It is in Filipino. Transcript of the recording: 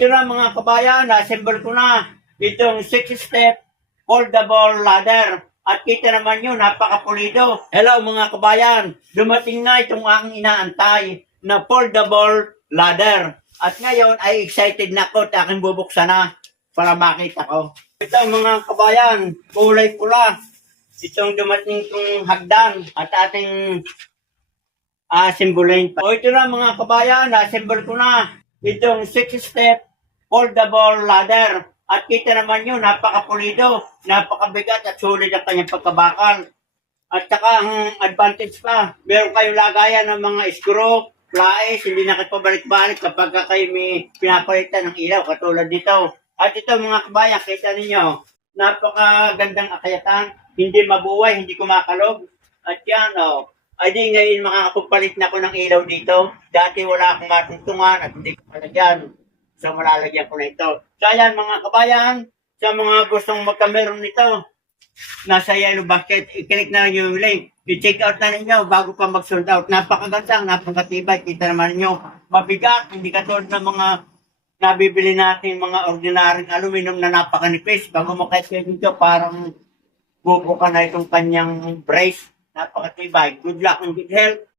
ito na mga kabayan, na-assemble ko na itong 6-step foldable ladder. At kita naman yun, napakapulido. Hello mga kabayan, dumating na itong aking inaantay na foldable ladder. At ngayon ay excited na ako at aking bubuksan na para makita ko. Ito mga kabayan, kulay pula. Itong dumating kong hagdan at ating simbolahin pa. O ito na mga kabayan, na-assemble ko na itong 6-step foldable ladder. At kita naman yun, napakapulido, napakabigat at sulit ang kanyang pagkabakal. At saka ang advantage pa, meron kayong lagayan ng mga screw, plies, hindi na kayo pabalik-balik kapag kayo may pinapalitan ng ilaw, katulad nito. At ito mga kabayan, kita ninyo, napakagandang akayatan, hindi mabuhay, hindi kumakalog. At yan, ay di ngayon makakapagpalit na ako ng ilaw dito. Dati wala akong matungtungan at hindi ko palagyan. So malalagyan ko na ito. So ayan mga kabayan, sa mga gustong magkameron nito, nasa yellow basket, i-click na lang yung link. I-check out na ninyo bago pa mag-sold out. Napakaganda, napakatibay. Kita naman ninyo, mabigat, hindi katulad ng mga nabibili natin mga ordinaryong aluminum na napakanipis. Bago makait kayo dito, parang bubuka na itong kanyang brace. Napakatibay. Good luck and good health.